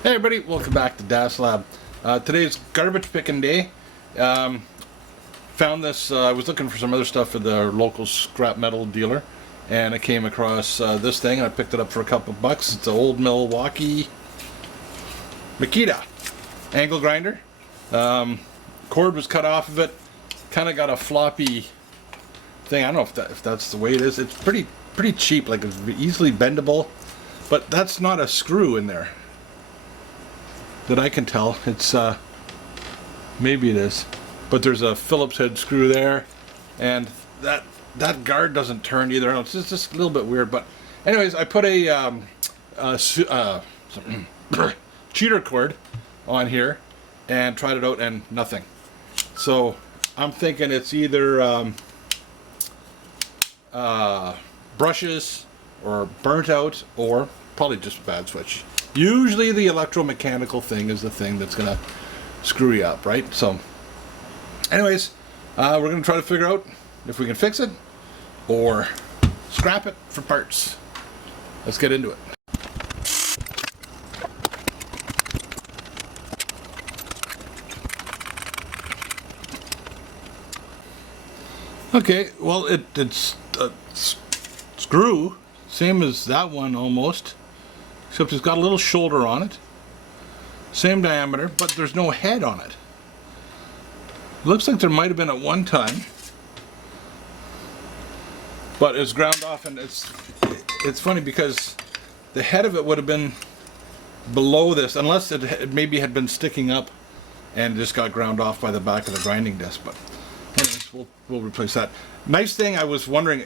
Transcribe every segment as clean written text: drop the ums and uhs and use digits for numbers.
Hey everybody, welcome back to Das Lab. Today's garbage picking day. Found this, I was looking for some other stuff for the local scrap metal dealer, and I came across this thing and I picked it up for a couple bucks. It's an old Milwaukee Makita angle grinder. Cord was cut off of it, kind of got a floppy thing. I don't know if that's the way it is. It's pretty cheap, like it's easily bendable, but that's not a screw in there that I can tell. It's maybe it is, but there's a Phillips head screw there, and that guard doesn't turn either. It's just a little bit weird. But anyways, I put a cheater cord on here and tried it out, and nothing. So I'm thinking it's either brushes or burnt out, or probably just a bad switch. Usually the electromechanical thing is the thing that's going to screw you up, right? So anyways, we're going to try to figure out if we can fix it or scrap it for parts. Let's get into it. Okay, well it's a screw, same as that one almost. Except it's got a little shoulder on it. Same diameter, but there's no head on it. Looks like there might have been at one time. But it's ground off, and it's funny because the head of it would have been below this, unless it maybe had been sticking up and just got ground off by the back of the grinding disc. But anyways, we'll replace that. Nice thing, I was wondering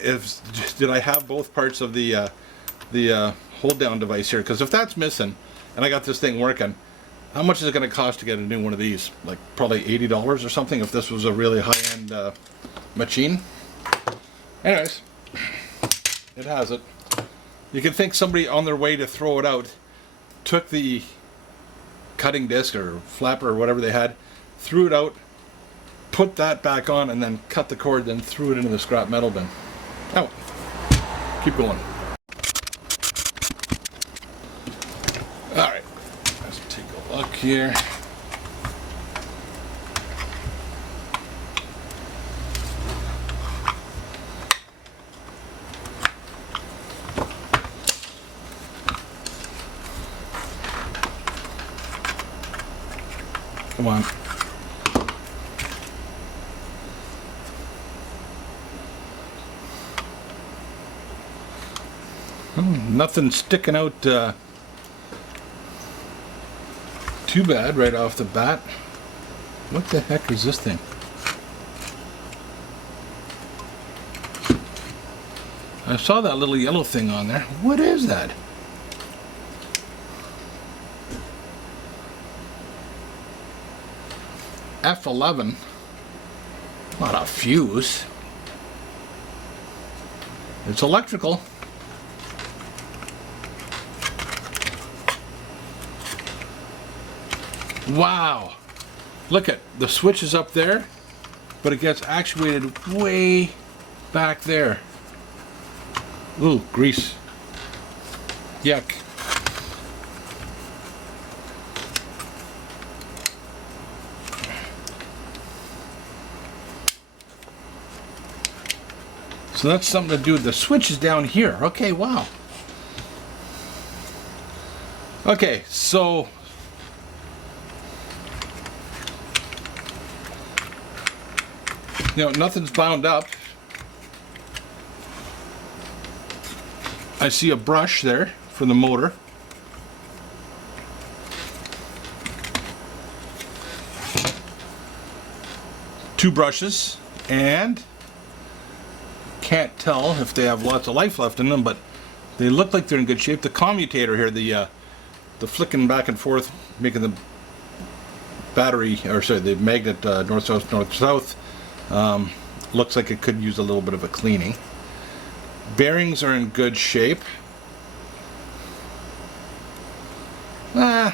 did I have both parts of the hold down device here, because if that's missing and I got this thing working, how much is it going to cost to get a new one of these? Like probably $80 or something if this was a really high-end machine. Anyways, it has it. You can think somebody on their way to throw it out took the cutting disc or flapper or whatever they had, threw it out, put that back on, and then cut the cord, then threw it into the scrap metal bin. Oh, keep going. Alright, let's take a look here. Come on. Nothing sticking out too bad right off the bat. What the heck is this thing? I saw that little yellow thing on there. What is that? F11. Not a fuse. It's electrical. Wow, look at the switch is up there, but it gets actuated way back there. Ooh, grease. Yuck. So that's something to do. The switch is down here. Okay, wow. Okay, so nothing's bound up. I see a brush there for the motor. Two brushes, and can't tell if they have lots of life left in them, but they look like they're in good shape. The commutator here, the flicking back and forth, making the battery, or sorry, the magnet north-south, north-south. Looks like it could use a little bit of a cleaning. Bearings are in good shape. A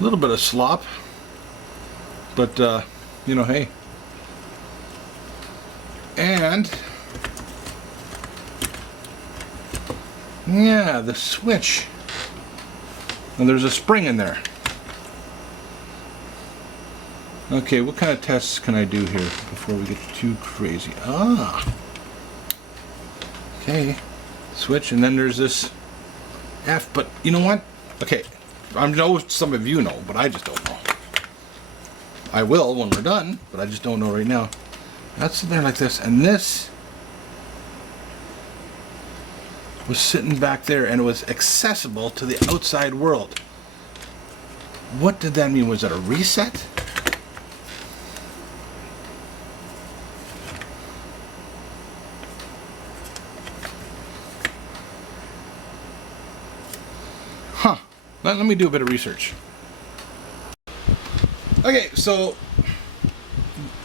little bit of slop, but hey. And yeah, the switch And there's a spring in there. Okay, what kind of tests can I do here before we get too crazy? Okay, switch, and then there's this F, but you know what? Okay, I know some of you know, but I just don't know. I will when we're done, but I just don't know right now. That's in there like this, and this was sitting back there, and it was accessible to the outside world. What did that mean? Was it a reset? Huh. Let me do a bit of research. Okay, so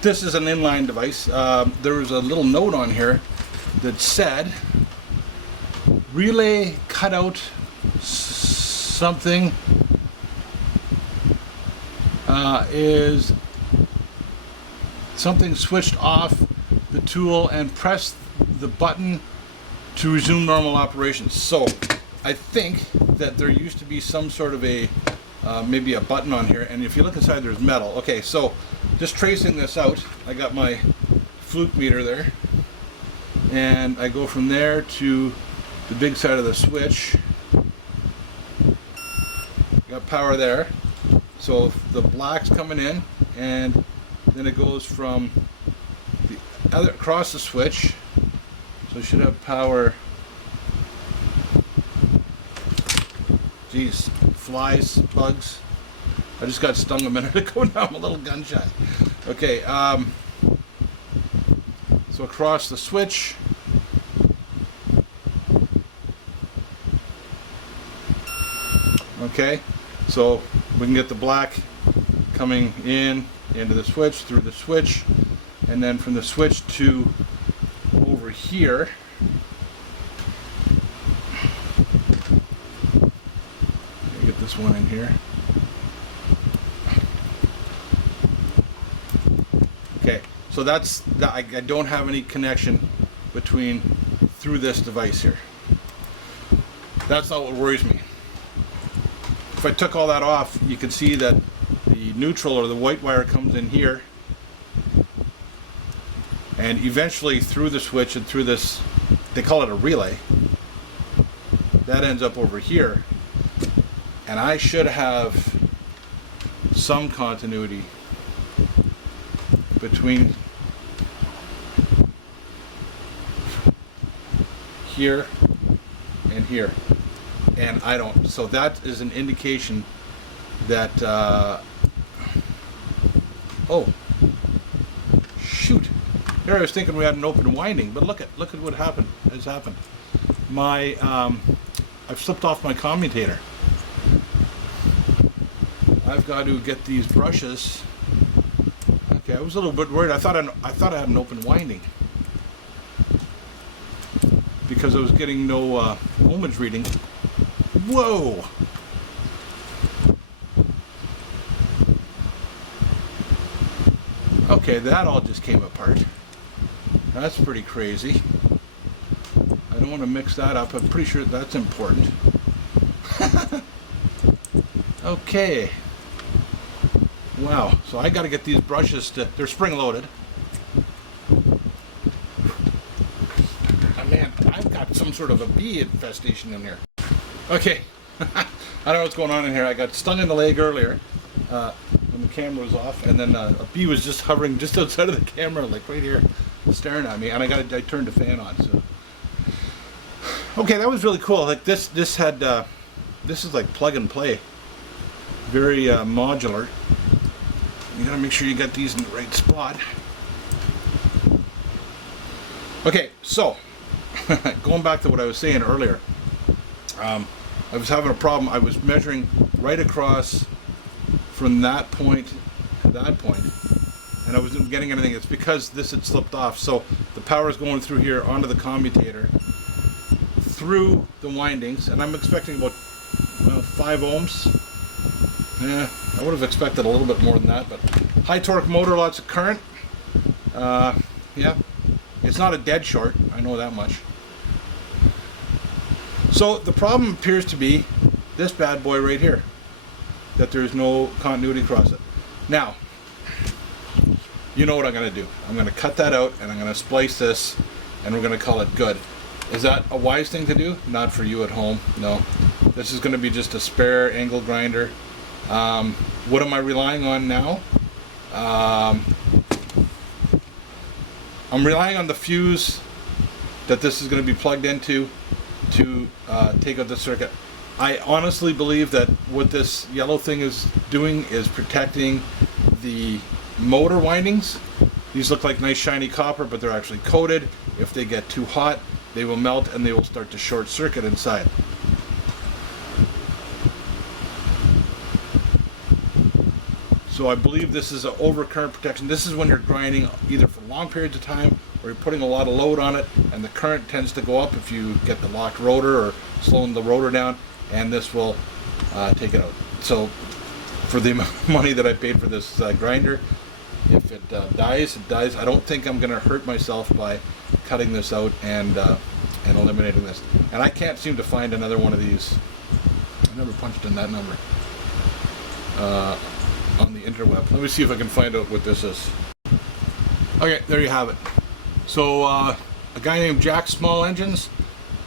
this is an inline device. There was a little note on here that said relay cutout something is something switched off the tool and press the button to resume normal operations. So I think that there used to be some sort of a maybe a button on here, and if you look inside there's metal. Okay, so just tracing this out, I got my fluke meter there, and I go from there to the big side of the switch. Got power there, so the black's coming in, and then it goes from the other across the switch, so it should have power. Jeez, flies, bugs. I just got stung a minute ago, now I'm a little gun shy. Okay, so across the switch. Okay, so we can get the black coming in into the switch, through the switch, and then from the switch to over here. Get this one in here. Okay, so that's that. I don't have any connection between through this device here. That's not what worries me. If I took all that off, you can see that the neutral or the white wire comes in here, and eventually through the switch and through this, they call it a relay, that ends up over here, and I should have some continuity between here and here. And I don't, so that is an indication that, oh, shoot. Here I was thinking we had an open winding, but look at what has happened. My, I've slipped off my commutator. I've got to get these brushes. Okay, I was a little bit worried. I thought I had an open winding because I was getting no ohmage reading. Whoa! Okay, that all just came apart. That's pretty crazy. I don't want to mix that up. I'm pretty sure that's important. Okay. Wow. So I got to get these brushes to... They're spring-loaded. Oh, man, I've got some sort of a bee infestation in here. Okay, I don't know what's going on in here. I got stung in the leg earlier when the camera was off, and then a bee was just hovering just outside of the camera, like right here, staring at me, and I turned the fan on. So, okay, that was really cool. Like this had this is like plug and play, very modular. You gotta make sure you got these in the right spot. Okay, so going back to what I was saying earlier. I was having a problem. I was measuring right across from that point to that point, and I wasn't getting anything. It's because this had slipped off. So the power is going through here onto the commutator, through the windings, and I'm expecting about 5 ohms. Yeah, I would have expected a little bit more than that, but high torque motor, lots of current. Yeah, it's not a dead short, I know that much. So the problem appears to be this bad boy right here, that there's no continuity across it. Now, you know what I'm going to do. I'm going to cut that out and I'm going to splice this and we're going to call it good. Is that a wise thing to do? Not for you at home, no. This is going to be just a spare angle grinder. What am I relying on now? I'm relying on the fuse that this is going to be plugged into to take out the circuit. I honestly believe that what this yellow thing is doing is protecting the motor windings. These look like nice shiny copper, but they're actually coated. If they get too hot, they will melt and they will start to short circuit inside. So I believe this is an overcurrent protection. This is when you're grinding either for long periods of time or you're putting a lot of load on it and the current tends to go up if you get the locked rotor or slowing the rotor down, and this will take it out. So for the amount of money that I paid for this grinder, if it dies, it dies. I don't think I'm going to hurt myself by cutting this out and eliminating this. And I can't seem to find another one of these. I never punched in that number on the interweb. Let me see if I can find out what this is. Okay, there you have it. So a guy named Jack Small Engines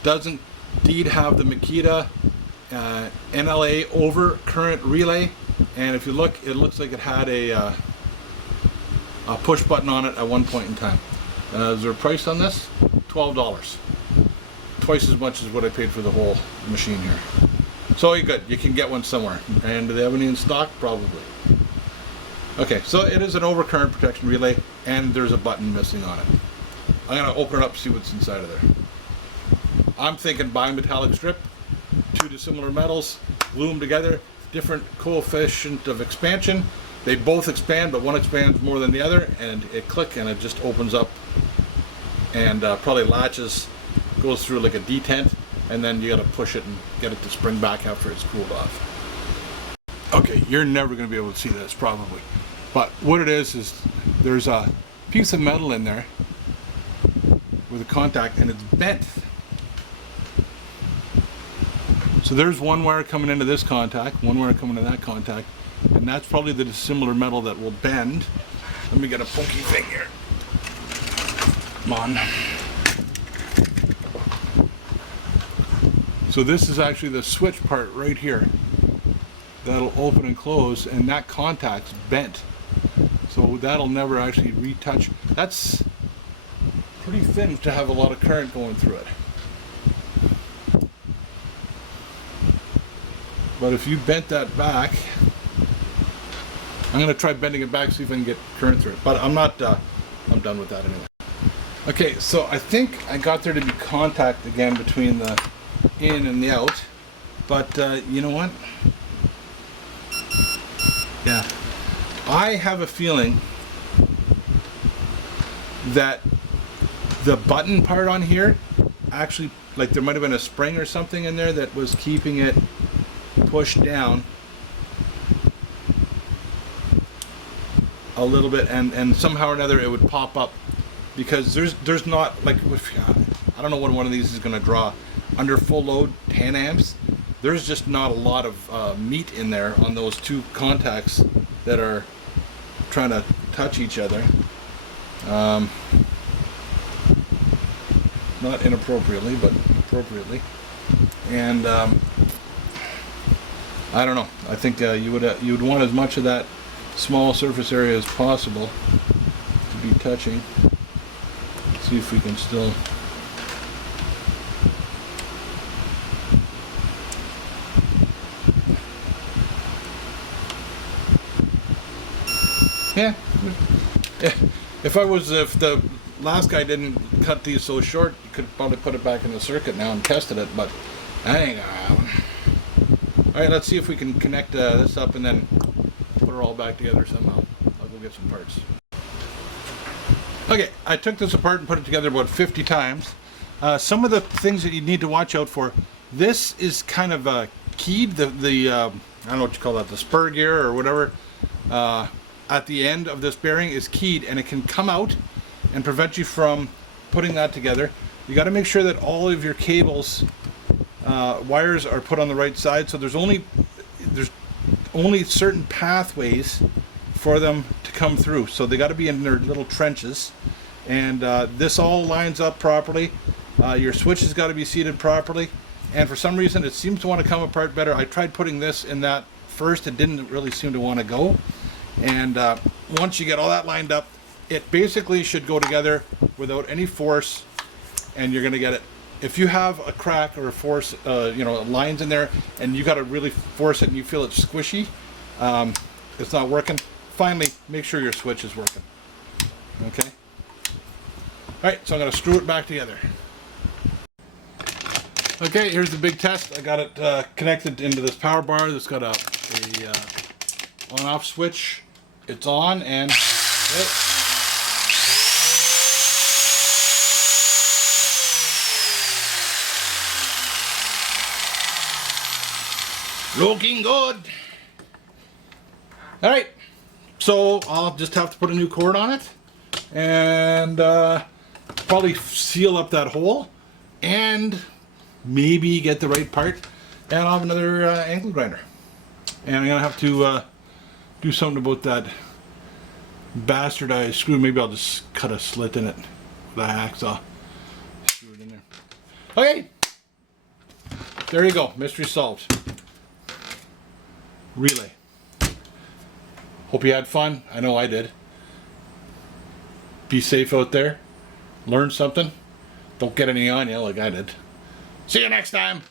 does indeed have the Makita NLA over current relay, and if you look, it looks like it had a push button on it at one point in time. Is there a price on this? $12. Twice as much as what I paid for the whole machine here. So you're good. You can get one somewhere. And do they have any in stock? Probably. Okay, so it is an overcurrent protection relay, and there's a button missing on it. I'm going to open it up and see what's inside of there. I'm thinking bimetallic strip, two dissimilar metals, glue them together, different coefficient of expansion. They both expand, but one expands more than the other, and it clicks and it just opens up and probably latches, goes through like a detent, and then you got to push it and get it to spring back after it's cooled off. Okay, you're never going to be able to see this probably, but what it is there's a piece of metal in there with a contact and it's bent. So there's one wire coming into this contact, one wire coming into that contact, and that's probably the dissimilar metal that will bend. Let me get a pokey thing here. Come on. So this is actually the switch part right here. That'll open and close, and that contact's bent. So that'll never actually retouch. That's pretty thin to have a lot of current going through it. But if you bent that back, I'm going to try bending it back, see if I can get current through it. But I'm not, I'm done with that anyway. Okay, so I think I got there to be contact again between the in and the out. But you know what? Yeah. I have a feeling that the button part on here, actually, like there might have been a spring or something in there that was keeping it pushed down a little bit, and somehow or another it would pop up, because there's not, like, I don't know what one of these is going to draw under full load 10 amps. There's just not a lot of meat in there on those two contacts that are trying to touch each other, not inappropriately but appropriately, and I don't know. I think you would want as much of that small surface area as possible to be touching. Let's see if we can still. Yeah. If the last guy didn't cut these so short, you could probably put it back in the circuit now and tested it, but that ain't gonna happen. Alright, let's see if we can connect this up and then put it all back together somehow. I'll go get some parts. Okay, I took this apart and put it together about 50 times. Some of the things that you need to watch out for, this is kind of keyed, the I don't know what you call that, the spur gear or whatever, at the end of this bearing is keyed, and it can come out and prevent you from putting that together. You got to make sure that all of your cables wires are put on the right side, so there's only certain pathways for them to come through. So they got to be in their little trenches, and this all lines up properly. Your switch has got to be seated properly, and for some reason it seems to want to come apart better. I tried putting this in that first, it didn't really seem to want to go, and once you get all that lined up, it basically should go together without any force, and you're going to get it. If you have a crack or a force, lines in there, and you got to really force it and you feel it's squishy, it's not working, finally make sure your switch is working. Okay. Alright, so I'm going to screw it back together. Okay, here's the big test. I got it connected into this power bar that's got a on-off switch. It's on, and looking good. All right, so I'll just have to put a new cord on it, and probably seal up that hole, and maybe get the right part, and I'll have another angle grinder. And I'm gonna have to do something about that bastardized screw. Maybe I'll just cut a slit in it with a hacksaw. Screw it in there. Okay, there you go. Mystery solved. Relay. Hope you had fun. I know I did. Be safe out there. Learn something. Don't get any on you like I did. See you next time.